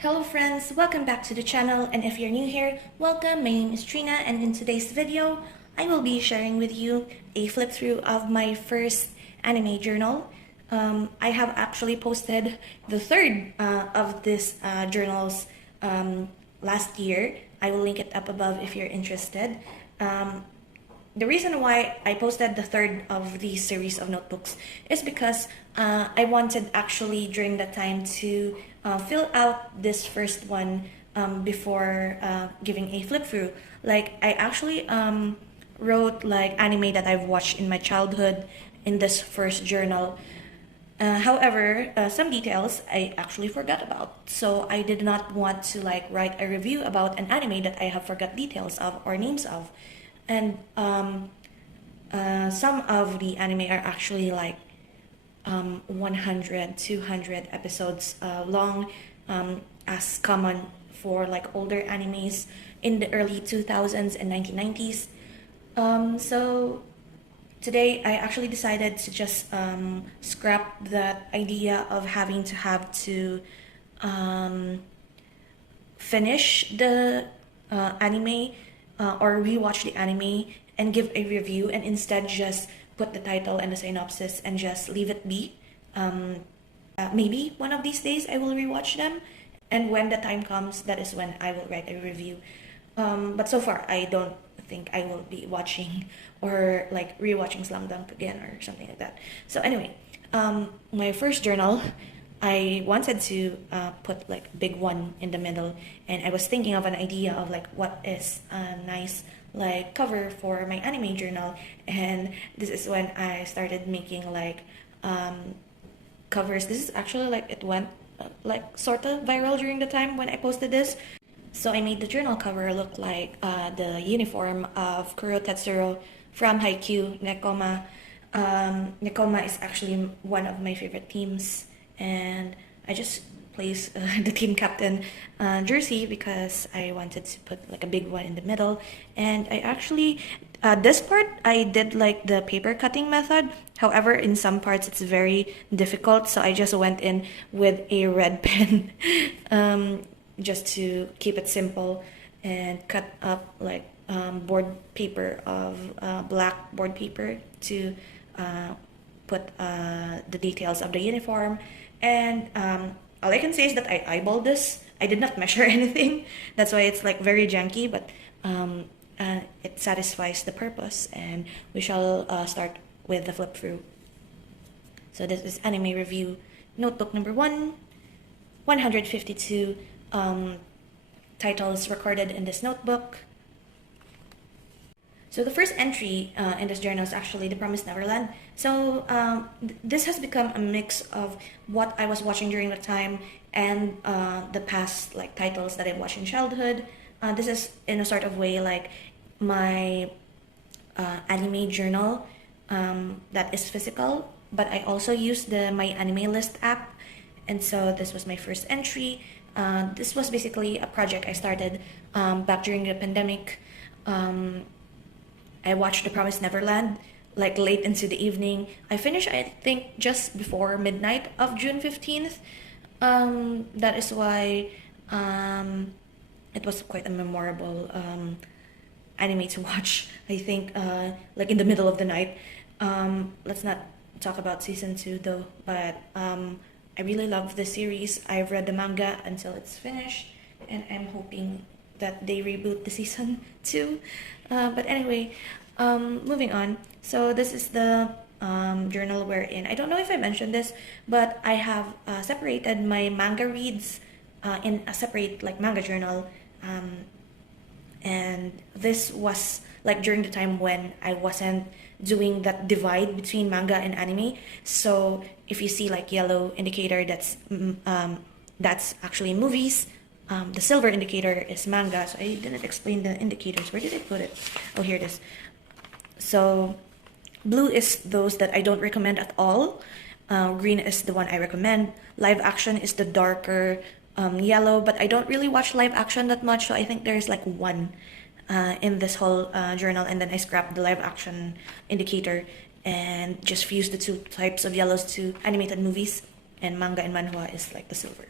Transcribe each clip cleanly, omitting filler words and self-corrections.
Hello friends, welcome back to the channel, and if you're new here, welcome. My name is Trina, and in today's video, I will be sharing with you a flip through of my first anime journal. I have actually posted the third of this journals last year. I will link it up above if you're interested. The reason why I posted the third of the series of notebooks is because I wanted actually during that time to fill out this first one before giving a flip through. Like I actually wrote like anime that I've watched in my childhood in this first journal. However, some details I actually forgot about. So I did not want to like write a review about an anime that I have forgot details of or names of. And some of the anime are actually like 100, 200 episodes long, as common for like older animes in the early 2000s and 1990s. So today I actually decided to just scrap that idea of having to have to finish the anime or rewatch the anime and give a review, and instead just put the title and the synopsis and just leave it be. Maybe one of these days I will rewatch them, and when the time comes, that is when I will write a review. But so far, I don't think I will be watching or like rewatching Slam Dunk again or something like that. So anyway, my first journal, I wanted to put like big one in the middle, and I was thinking of an idea of like what is a nice like cover for my anime journal, and this is when I started making like covers. This is actually like it went like sort of viral during the time when I posted this. So I made the journal cover look like the uniform of Kuro Tetsuro from Haikyuu, Nekoma. Nekoma is actually one of my favorite teams, and I just placed the team captain jersey because I wanted to put like a big one in the middle. And I actually this part I did like the paper cutting method. However, in some parts it's very difficult, so I just went in with a red pen just to keep it simple, and cut up like board paper of black board paper to put the details of the uniform. And all I can say is that I eyeballed this. I did not measure anything. That's why it's like very janky, but it satisfies the purpose. And we shall start with the flip through. So this is anime review notebook number 152 titles recorded in this notebook. So the first entry in this journal is actually The Promised Neverland. So this has become a mix of what I was watching during the time and the past like titles that I watched in childhood. This is in a sort of way like my anime journal that is physical, but I also use the My Anime List app. And so this was my first entry. This was basically a project I started back during the pandemic. I watched The Promised Neverland like late into the evening. I finished, I think, just before midnight of June 15th. That is why it was quite a memorable anime to watch. I think like in the middle of the night. Let's not talk about season 2 though, but I really love the series. I've read the manga until it's finished, and I'm hoping that they reboot the season 2. But anyway, moving on. So this is the journal wherein, I don't know if I mentioned this, but I have separated my manga reads in a separate like manga journal. And this was like during the time when I wasn't doing that divide between manga and anime. So if you see like yellow indicator, that's actually movies. The silver indicator is manga. So I didn't explain the indicators. Where did I put it? Oh, here it is. So blue is those that I don't recommend at all. Green is the one I recommend. Live action is the darker yellow, but I don't really watch live action that much. So I think there's like one in this whole journal. And then I scrapped the live action indicator and just fused the two types of yellows to animated movies. And manga and manhwa is like the silver.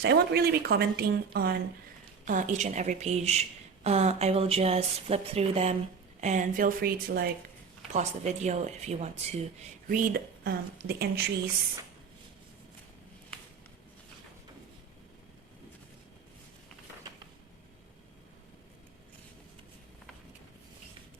So I won't really be commenting on each and every page. I will just flip through them, and feel free to like pause the video if you want to read the entries.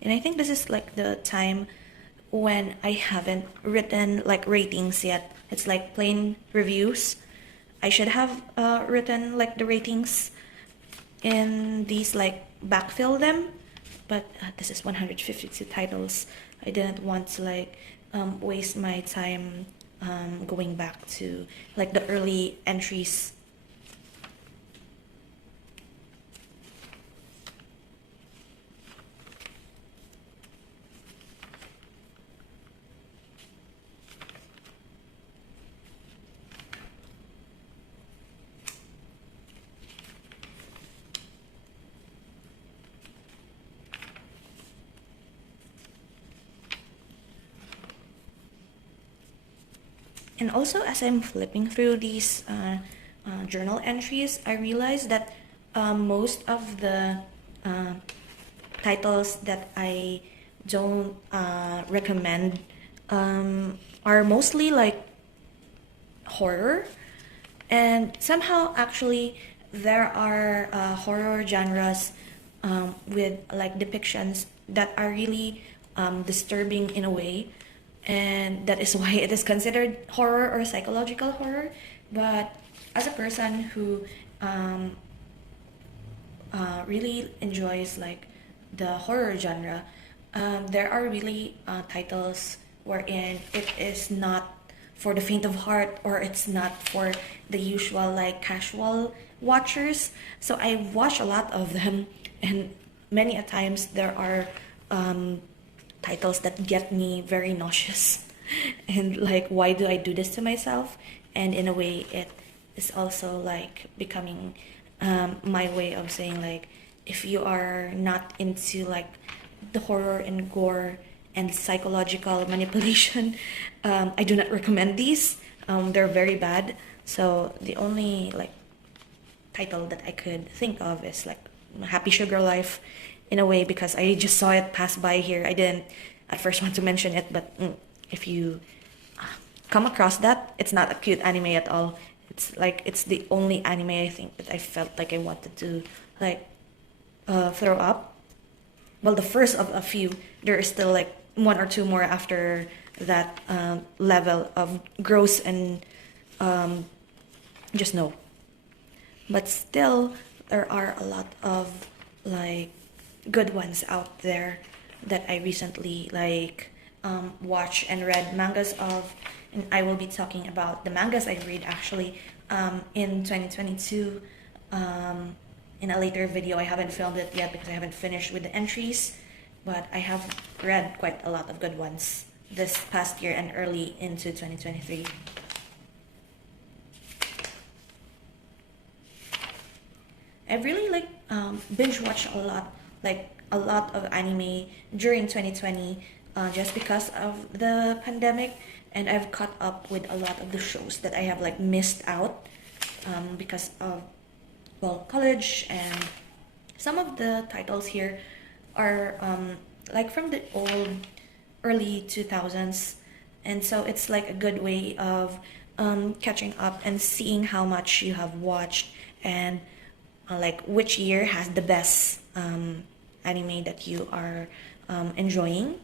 And I think this is like the time when I haven't written like ratings yet. It's like plain reviews. I should have written like the ratings in these, like backfill them, but this is 152 titles. I didn't want to like waste my time going back to like the early entries. And also, as I'm flipping through these journal entries, I realized that most of the titles that I don't recommend are mostly like horror. And somehow, actually, there are horror genres with like depictions that are really disturbing in a way, and that is why it is considered horror or psychological horror. But as a person who really enjoys like the horror genre, there are really titles wherein it is not for the faint of heart, or it's not for the usual like casual watchers. So I watch a lot of them, and many a times there are titles that get me very nauseous and like, why do I do this to myself? And in a way, it is also like becoming my way of saying like, if you are not into like the horror and gore and psychological manipulation, I do not recommend these. They're very bad. So the only like title that I could think of is like Happy Sugar Life, in a way, because I just saw it pass by here. I didn't at first want to mention it, but if you come across that, it's not a cute anime at all. It's like, it's the only anime I think that I felt like I wanted to like throw up. Well, the first of a few. There is still like one or two more after that level of gross and just no. But still, there are a lot of like good ones out there that I recently like watched and read mangas of, and I will be talking about the mangas I read actually in 2022 in a later video. I haven't filmed it yet because I haven't finished with the entries, but I have read quite a lot of good ones this past year and early into 2023. I really like binge watched a lot of anime during 2020 just because of the pandemic, and I've caught up with a lot of the shows that I have like missed out because of, well, college. And some of the titles here are like from the old early 2000s, and so it's like a good way of catching up and seeing how much you have watched, and like which year has the best anime that you are enjoying.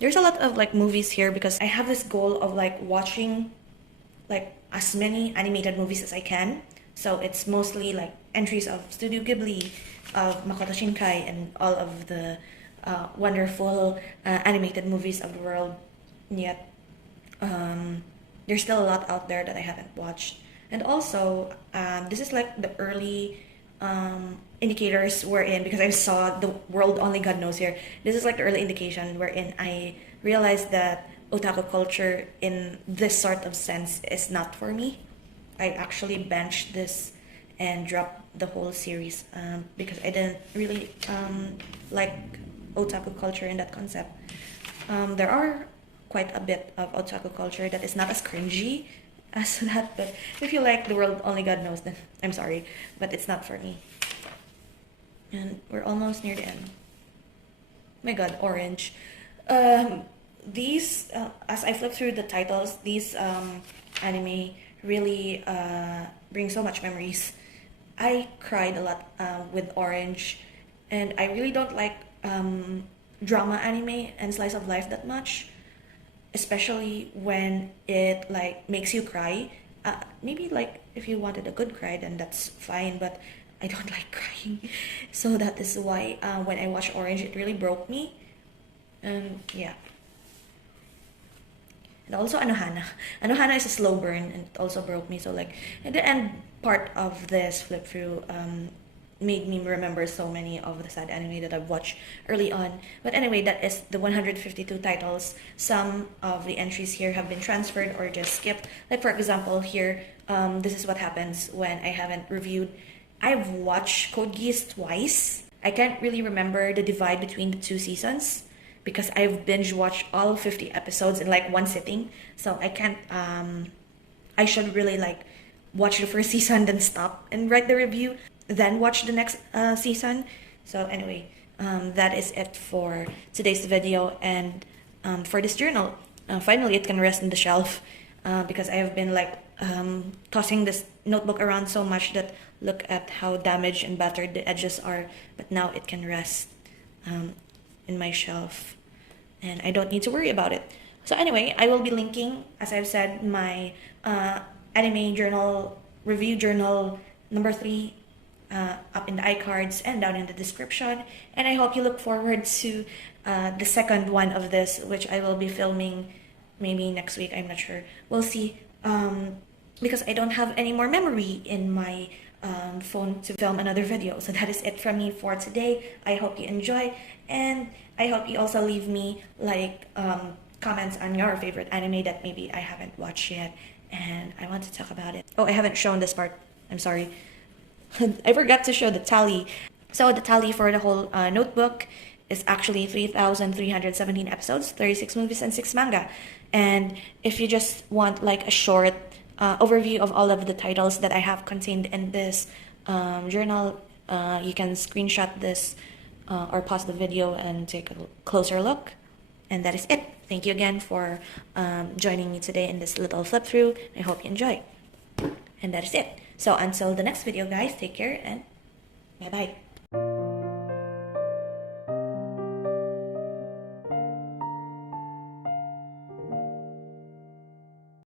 There's a lot of like movies here because I have this goal of like watching like as many animated movies as I can. So it's mostly like entries of Studio Ghibli, of Makoto Shinkai, and all of the wonderful animated movies of the world. Yet there's still a lot out there that I haven't watched. And also, this is like the early indicators wherein, because I saw the world only God knows here, this is like the early indication wherein I realized that otaku culture in this sort of sense is not for me. I actually benched this and dropped the whole series because I didn't really like otaku culture in that concept. There are quite a bit of otaku culture that is not as cringy as that. But if you like The World Only God Knows, then I'm sorry, but it's not for me. And we're almost near the end. My God, orange. These, as I flip through the titles, these anime really bring so much memories. I cried a lot with Orange, and I really don't like drama anime and slice of life that much, especially when it like makes you cry. Maybe like if you wanted a good cry, then that's fine, but I don't like crying, so that is why when I watched Orange, it really broke me. And yeah. And also Anohana. Anohana is a slow burn and it also broke me. So like at the end part of this flip through made me remember so many of the sad anime that I've watched early on. But anyway, that is the 152 titles. Some of the entries here have been transferred or just skipped. Like for example here, this is what happens when I haven't reviewed. I've watched Code Geass twice. I can't really remember the divide between the two seasons, because I've binge watched all 50 episodes in like one sitting. So I can't, I should really like watch the first season, then stop and write the review, then watch the next season. So anyway, that is it for today's video and for this journal. Finally, it can rest on the shelf because I have been like tossing this notebook around so much that look at how damaged and battered the edges are. But now it can rest in my shelf and I don't need to worry about it. So anyway, I will be linking, as I've said, my anime journal, review journal number 3 up in the iCards and down in the description. And I hope you look forward to the second one of this, which I will be filming maybe next week, I'm not sure. We'll see. Because I don't have any more memory in my phone to film another video. So that is it from me for today. I hope you enjoy, and I hope you also leave me like comments on your favorite anime that maybe I haven't watched yet and I want to talk about it. Oh, I haven't shown this part. I'm sorry. I forgot to show the tally. So the tally for the whole notebook is actually 3,317 episodes, 36 movies, and 6 manga. And if you just want like a short overview of all of the titles that I have contained in this journal, you can screenshot this or pause the video and take a closer look. And that is it. Thank you again for joining me today in this little flip through. I hope you enjoy. And that is it. So until the next video, guys, take care and bye-bye.